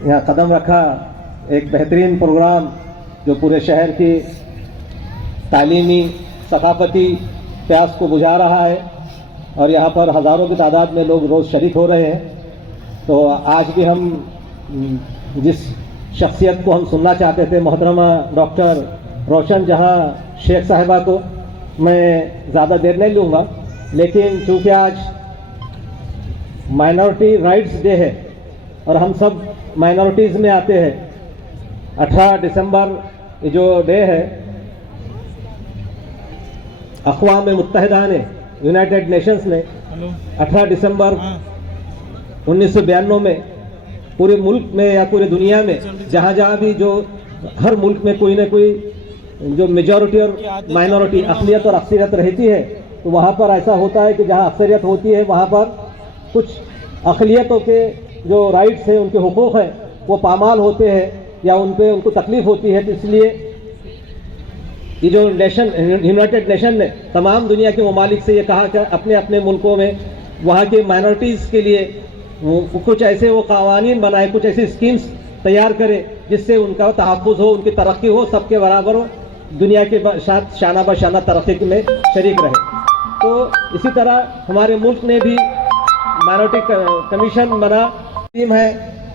यहाँ कदम रखा, एक बेहतरीन प्रोग्राम जो पूरे शहर की तालीमी सकाफती प्यास को बुझा रहा है और यहाँ पर हज़ारों की तादाद में लोग रोज़ शरीक हो रहे हैं। तो आज भी हम जिस शख्सियत को हम सुनना चाहते थे, मोहतरमा डॉक्टर रोशन जहाँ शेख साहिबा को, मैं ज़्यादा देर नहीं लूँगा, लेकिन चूँकि आज माइनॉरिटी राइट्स डे है और हम सब माइनॉरिटीज़ में आते हैं। 18 दिसंबर जो डे है, अक़वाम मुत्तहिदा ने, यूनाइटेड नेशंस ने 18 दिसंबर 1992 में पूरे मुल्क में या पूरे दुनिया में जहाँ जहाँ भी जो हर मुल्क में कोई ना कोई जो मेजॉरिटी और माइनॉरिटी, अक़लियत और अक्सरियत रहती है, तो वहाँ पर ऐसा होता है कि जहाँ अक्सरियत होती है वहाँ पर कुछ अक़लियतों के जो राइट्स हैं, उनके हुकूक़ हैं, वो पामाल होते हैं या उनको तकलीफ़ होती है। तो इसलिए ये जो नेशन, यूनाइटेड नेशन ने तमाम दुनिया के ममालिक से ये कहा कि अपने अपने मुल्कों में वहाँ के माइनॉरिटीज़ के लिए कुछ ऐसे वो क़वानीन बनाए, कुछ ऐसी स्कीम्स तैयार करें जिससे उनका तहफ़्फ़ुज़ हो, उनकी तरक्की हो, सबके बराबर हो, दुनिया के साथ शाना बशाना तरक्की में शरीक रहे। तो इसी तरह हमारे मुल्क ने भी माइनॉरिटी कमीशन बना। मुस्लिम है,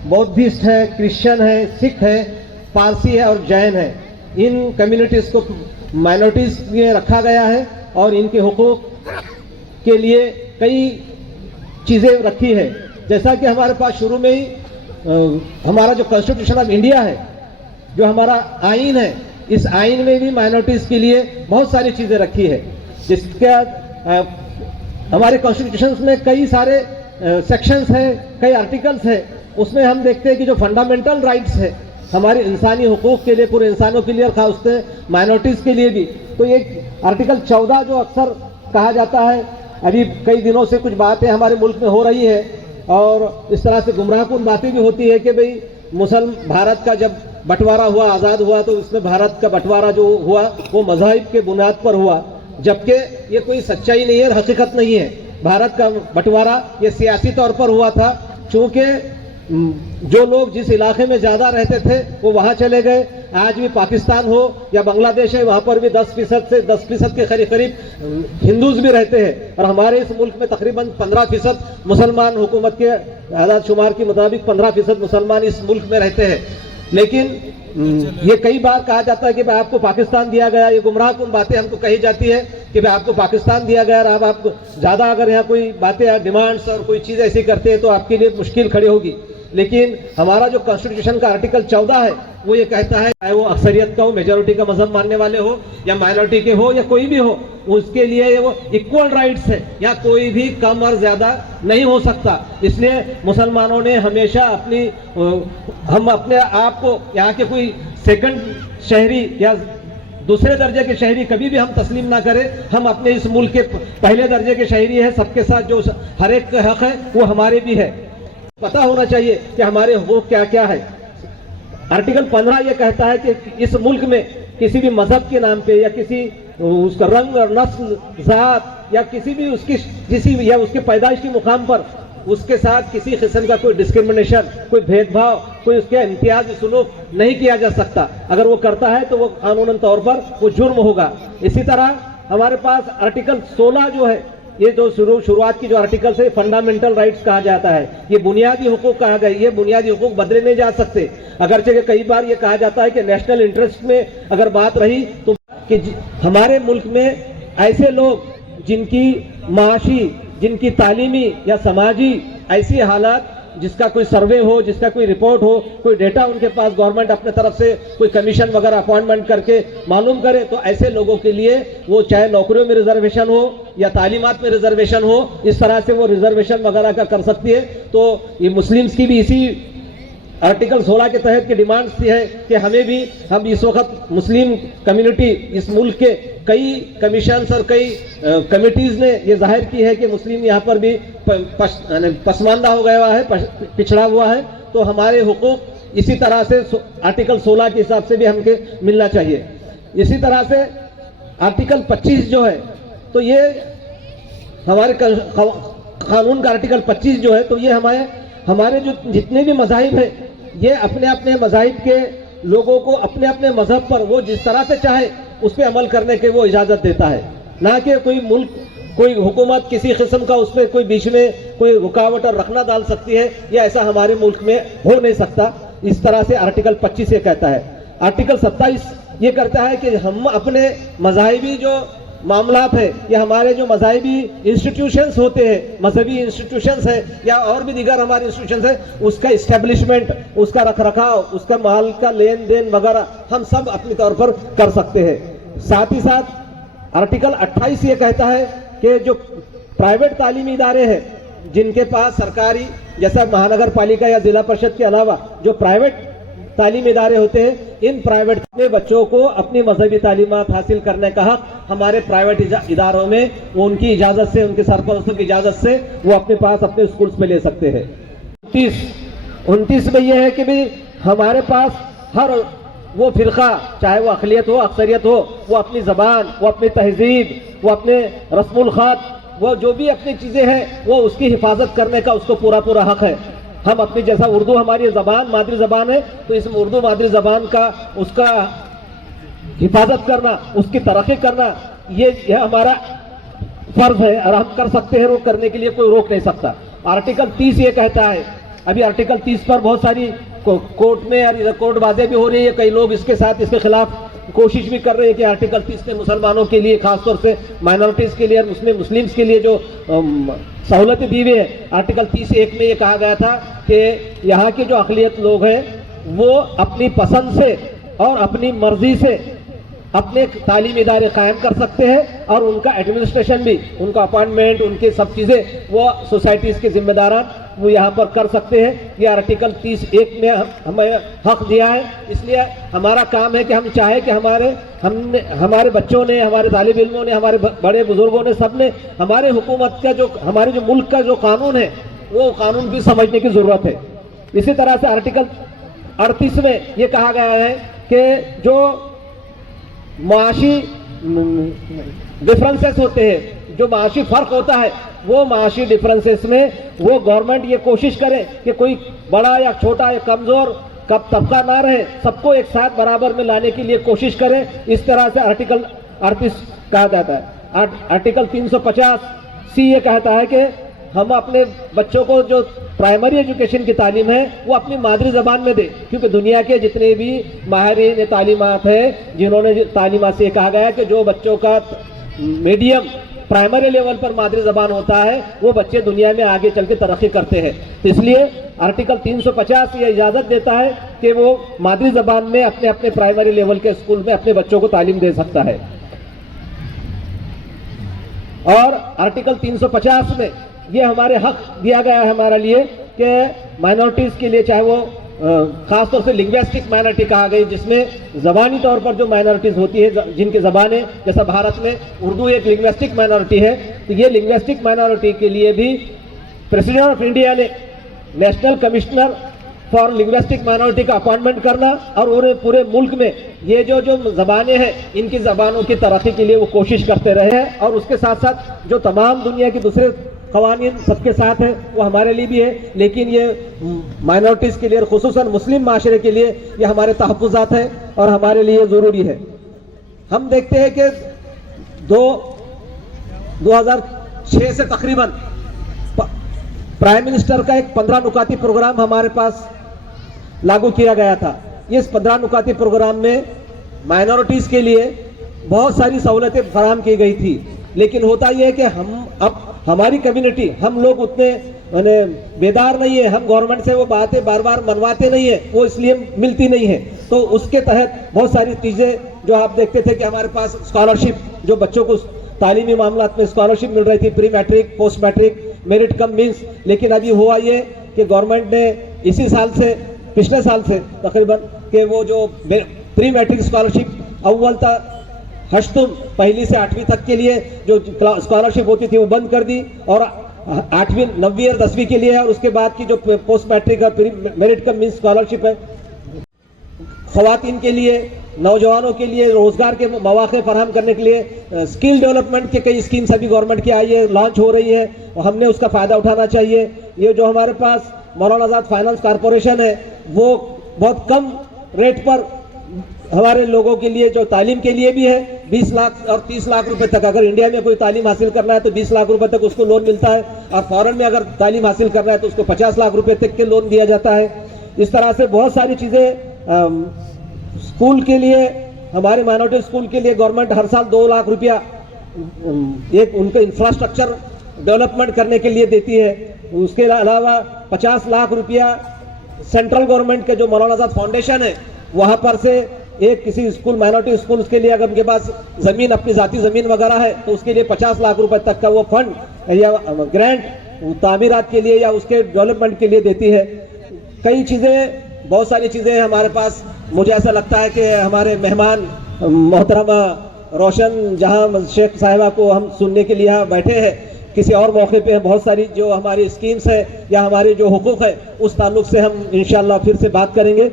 बौद्धिस्ट है, क्रिश्चियन है, सिख है, पारसी है और जैन है। इन कम्युनिटीज़ को माइनॉरिटीज़ में रखा गया है और इनके हुकूक़ के लिए कई चीज़ें रखी है। जैसा कि हमारे पास शुरू में ही हमारा जो कॉन्स्टिट्यूशन ऑफ इंडिया है, जो हमारा आइन है, इस आइन में भी माइनॉरिटीज़ के लिए बहुत सारी चीज़ें रखी है। जिसके हमारे कॉन्स्टिट्यूशन में कई सारे सेक्शंस हैं, कई आर्टिकल्स हैं। उसमें हम देखते हैं कि जो फंडामेंटल राइट्स है हमारे इंसानी हुकूक़ के लिए, पूरे इंसानों के लिए और खासकर माइनॉरिटीज़ के लिए भी, तो एक आर्टिकल 14 जो अक्सर कहा जाता है, अभी कई दिनों से कुछ बातें हमारे मुल्क में हो रही है और इस तरह से गुमराहकुन बातें भी होती है कि भाई भारत का जब बंटवारा हुआ, आज़ाद हुआ, तो उसमें भारत का बंटवारा जो हुआ वो मज़हब के बुनियाद पर हुआ, जबकि ये कोई सच्चाई नहीं है, हकीकत नहीं है। भारत का बंटवारा ये सियासी तौर पर हुआ था, चूँकि जो लोग जिस इलाके में ज़्यादा रहते थे वो वहाँ चले गए। आज भी पाकिस्तान हो या बांग्लादेश है, वहाँ पर भी 10% से 10% के करीब हिंदूज भी रहते हैं और हमारे इस मुल्क में तकरीबन 15% मुसलमान, हुकूमत के आज़ाद शुमार के मुताबिक 15% मुसलमान इस मुल्क में रहते हैं। लेकिन ये कई बार कहा जाता है कि भाई आपको पाकिस्तान दिया गया, ये गुमराहकुन बातें हमको कही जाती है कि भाई आपको पाकिस्तान दिया गया और अब आप ज़्यादा अगर यहाँ कोई बातें, डिमांड्स और कोई चीज़ ऐसी करते हैं तो आपके लिए मुश्किल खड़ी होगी। लेकिन हमारा जो कॉन्स्टिट्यूशन का आर्टिकल 14 है वो ये कहता है, चाहे वो अक्सरियत का हो, मेजॉरिटी का मजहब मानने वाले हो या माइनॉरिटी के हो या कोई भी हो, उसके लिए वो इक्वल राइट्स है, या कोई भी कम और ज़्यादा नहीं हो सकता। इसलिए मुसलमानों ने हमेशा हम अपने आप को यहाँ के कोई सेकंड शहरी या दूसरे दर्जे के शहरी कभी भी हम तस्लीम ना करें। हम अपने इस मुल्क के पहले दर्जे के शहरी हैं। सबके साथ जो हर एक का हक है वो हमारे भी है। पता होना चाहिए कि हमारे हुकूक क्या क्या है। आर्टिकल 15 ये कहता है कि इस मुल्क में किसी भी मजहब के नाम पे या किसी उसका रंग और नस्ल, जात या किसी भी उसके पैदाइश के मुकाम पर उसके साथ किसी किस्म का कोई डिस्क्रिमिनेशन, कोई भेदभाव, कोई उसके इम्तियाज सुलूक नहीं किया जा सकता। अगर वो करता है तो वो कानूनन तौर पर वो जुर्म होगा। इसी तरह हमारे पास आर्टिकल 16 जो है, ये जो शुरुआत की जो आर्टिकल है, फंडामेंटल राइट्स कहा जाता है, ये बुनियादी हुकूक कहा गया। ये बुनियादी हुकूक बदले नहीं जा सकते। अगरचे कई बार ये कहा जाता है कि नेशनल इंटरेस्ट में अगर बात रही तो कि हमारे मुल्क में ऐसे लोग जिनकी माशी, जिनकी तालीमी या समाजी ऐसी हालात, जिसका कोई सर्वे हो, जिसका कोई रिपोर्ट हो, कोई डेटा उनके पास गवर्नमेंट अपने तरफ से कोई कमीशन वगैरह अपॉइंटमेंट करके मालूम करे, तो ऐसे लोगों के लिए वो चाहे नौकरियों में रिजर्वेशन हो या तालीमात में रिजर्वेशन हो, इस तरह से वो रिजर्वेशन वगैरह का कर सकती है। तो ये मुस्लिम्स की भी इसी आर्टिकल 16 के तहत की डिमांड है कि हम इस वक्त मुस्लिम कम्युनिटी, इस मुल्क के कई कमीशंस और कई कमिटीज़ ने ये जाहिर की है कि मुस्लिम यहाँ पर भी पसमानदा हो गया है, पिछड़ा हुआ है। तो हमारे हुकूक इसी तरह से आर्टिकल 16 के हिसाब से भी हमके मिलना चाहिए। इसी तरह से आर्टिकल 25 जो है, तो ये हमारे कानून का आर्टिकल 25 जो है, तो ये हमारे जो जितने भी मज़ाहिब हैं ये अपने अपने मज़ाहिब के लोगों को अपने अपने मजहब पर वो जिस तरह से चाहे उस पर अमल करने के वो इजाज़त देता है, ना कि कोई मुल्क कोई हुकूमत किसी किस्म का उस पर कोई बीच में कोई रुकावट और रखना डाल सकती है। या ऐसा हमारे मुल्क में हो नहीं सकता। इस तरह से आर्टिकल 25 ये कहता है। आर्टिकल 27 ये करता है कि हम अपने मज़ाहिबी जो मामलात है या हमारे जो मज़ाहिबी इंस्टीट्यूशंस होते हैं, मजहबी इंस्टीट्यूशंस है या और भी दीगर हमारे इंस्टीट्यूशंस है, उसका इस्टेब्लिशमेंट, उसका रखरखाव, उसका माल का लेन देन वगैरह हम सब अपने तौर पर कर सकते हैं। साथ ही साथ आर्टिकल 28 ये कहता है कि जो प्राइवेट तालीमी इदारे हैं जिनके पास सरकारी जैसा महानगर पालिका या जिला परिषद के अलावा जो प्राइवेट तालीमी इदारे होते हैं, इन प्राइवेट में बच्चों को अपनी मजहबी तालीमात हासिल करने का हक हमारे प्राइवेट इदारों में वो उनकी इजाज़त से, उनके सरपरस्तों की इजाज़त से वो अपने पास अपने स्कूल्स में ले सकते हैं। 29 में ये है कि भी हमारे पास हर वो फिरका, चाहे वो अक़लियत हो अक्सरियत हो, वो अपनी ज़बान, वो अपनी तहजीब, वो अपने रस्मुल ख़ात, वो जो भी अपनी चीज़ें हैं वो उसकी हिफाजत करने का उसको पूरा पूरा हक है। हम अपनी जैसा उर्दू हमारी ज़बान मादरी ज़बान है तो इस उर्दू मादरी ज़बान का उसका हिफाजत करना, उसकी तरक्की करना ये हमारा फ़र्ज़ है और हम कर सकते हैं। रोक करने के लिए कोई रोक नहीं सकता। आर्टिकल 30 ये कहता है, अभी आर्टिकल 30 पर बहुत सारी कोर्ट में और कोर्टबाजी भी हो रही है। कई लोग इसके इसके खिलाफ कोशिश भी कर रहे हैं कि आर्टिकल 30 ने मुसलमानों के लिए, खासतौर से माइनॉरिटीज़ के लिए और मुस्लिम्स के लिए जो सहूलतें दी हुई है। आर्टिकल 30(1) में ये कहा गया था कि यहाँ के जो अक़लियत लोग हैं वो अपनी पसंद से और अपनी मर्जी से अपने तालीमी इदारे कायम कर सकते हैं और उनका एडमिनिस्ट्रेशन भी, उनका अपॉइंटमेंट, उनके सब चीज़ें वो सोसाइटीज़ के जिम्मेदारान वो यहाँ पर कर सकते हैं। ये आर्टिकल 30(1) में हमें हक दिया है। इसलिए हमारा काम है कि हम चाहे कि हमारे बच्चों ने, हमारे तालिब इल्मों ने, हमारे बड़े बुजुर्गों ने, सब ने हमारे हुकूमत का जो, हमारे जो मुल्क का जो कानून है वो कानून भी समझने की ज़रूरत है। इसी तरह से आर्टिकल 38 में ये कहा गया है कि जो माशी डिफरेंसेस होते हैं, जो माशी फ़र्क होता है, वो माशी डिफरेंसेस में वो गवर्नमेंट ये कोशिश करे कि कोई बड़ा या छोटा या कमज़ोर कब तबका ना रहे, सबको एक साथ बराबर में लाने के लिए कोशिश करें। इस तरह से आर्टिकल 38 कहा जाता है। आर्टिकल 350(c) ये कहता है कि हम अपने बच्चों को जो प्राइमरी एजुकेशन की तालीम है वो अपनी मादरी ज़बान में दें, क्योंकि दुनिया के जितने भी माहिरीन तालीमात हैं जिन्होंने तालीमात से कहा गया है कि जो बच्चों का मीडियम प्राइमरी लेवल पर मादरी ज़बान होता है वो बच्चे दुनिया में आगे चल के तरक्की करते हैं। तो इसलिए आर्टिकल 350 ये इजाज़त देता है कि वो मादरी ज़बान में अपने अपने प्राइमरी लेवल के स्कूल में अपने बच्चों को तालीम दे सकता है। और आर्टिकल 350 में ये हमारे हक दिया गया है हमारे लिए कि माइनॉरिटीज़ के लिए, चाहे वो ख़ासतौर से लिंग्विस्टिक माइनॉरिटी कहा गई, जिसमें ज़बानी तौर पर जो माइनॉरिटीज़ होती है, जिनकी ज़बानें, जैसा भारत में उर्दू एक लिंग्विस्टिक माइनॉरिटी है, तो ये लिंग्विस्टिक माइनॉरिटी के लिए भी प्रेसिडेंट ऑफ इंडिया ने national commissioner for linguistic minority का अपॉइंटमेंट करना और उन्हें पूरे मुल्क में ये जो ज़बानें हैं इनकी ज़बानों की तरक्की के लिए वो कोशिश करते रहे हैं। और उसके साथ साथ जो तमाम दुनिया के दूसरे क़वानीन सबके साथ है वो हमारे लिए भी है, लेकिन ये माइनॉरिटीज़ के लिए, खुसूसन मुस्लिम माशरे के लिए ये हमारे तहफ़्फ़ुज़ात है और हमारे लिए ज़रूरी है। हम देखते हैं कि 2006 से तकरीबन प्राइम मिनिस्टर का एक 15 नुकाती प्रोग्राम हमारे पास लागू किया गया था। इस 15 नुकाती प्रोग्राम में माइनॉरिटीज़ के लिए बहुत सारी सहूलतें फराहम की गई थी, लेकिन होता यह है कि अब हमारी कम्युनिटी, हम लोग उतने बेदार नहीं है, हम गवर्नमेंट से वो बातें बार बार मनवाते नहीं है, वो इसलिए मिलती नहीं है। तो उसके तहत बहुत सारी चीज़ें जो आप देखते थे कि हमारे पास स्कॉलरशिप, जो बच्चों को तालीमी मामलात में स्कॉलरशिप मिल रही थी, pre matric, post matric, merit cum means, लेकिन अभी हुआ ये कि गवर्नमेंट ने इसी साल से, पिछले साल से तकरीबन, कि वो जो प्री मैट्रिक स्कॉलरशिप अव्वल तक हश्तुम, पहली से 8वीं तक के लिए जो स्कॉलरशिप होती थी वो बंद कर दी और 8वीं, 9वीं और 10वीं के लिए है। और उसके बाद की जो पोस्ट मैट्रिक और pre merit cum means scholarship है, ख़वातीन के लिए, नौजवानों के लिए रोज़गार के मौक़े फराहम करने के लिए स्किल डेवलपमेंट के कई स्कीम्स अभी गवर्नमेंट की आई है, लॉन्च हो रही है और हमने उसका फ़ायदा उठाना चाहिए। ये जो हमारे पास मौलाना आज़ाद फाइनेंस कॉरपोरेशन है, वो बहुत कम रेट पर हमारे लोगों के लिए जो तालीम के लिए भी है 20 लाख और 30 लाख रुपए तक, अगर इंडिया में कोई तालीम हासिल करना है तो 20 लाख रुपए तक उसको लोन मिलता है, और फॉरेन में अगर तालीम हासिल करना है तो उसको 50 लाख रुपए तक के लोन दिया जाता है। इस तरह से बहुत सारी चीज़ें स्कूल के लिए, हमारे माइनॉरिटी स्कूल के लिए गवर्नमेंट हर साल 2 लाख रुपया एक उनके इंफ्रास्ट्रक्चर डेवलपमेंट करने के लिए देती है। उसके अलावा 50 लाख रुपया सेंट्रल गवर्नमेंट के जो मौलाना आजाद फाउंडेशन है वहाँ पर से एक किसी स्कूल, माइनॉरिटी स्कूल के लिए अगर उनके पास ज़मीन, अपनी ज़ाती ज़मीन वगैरह है तो उसके लिए 50 लाख रुपए तक का वो फंड या ग्रांट तामीरात के लिए या उसके डेवलपमेंट के लिए देती है। कई चीज़ें, बहुत सारी चीज़ें हमारे पास। मुझे ऐसा लगता है कि हमारे मेहमान मोहतरमा रोशन जहां शेख साहिबा को हम सुनने के लिए यहाँ बैठे हैं, किसी और मौके पे बहुत सारी जो हमारी स्कीम्स है या हमारे जो हुकूक है उस ताल्लुक से हम इंशाअल्लाह फिर से बात करेंगे।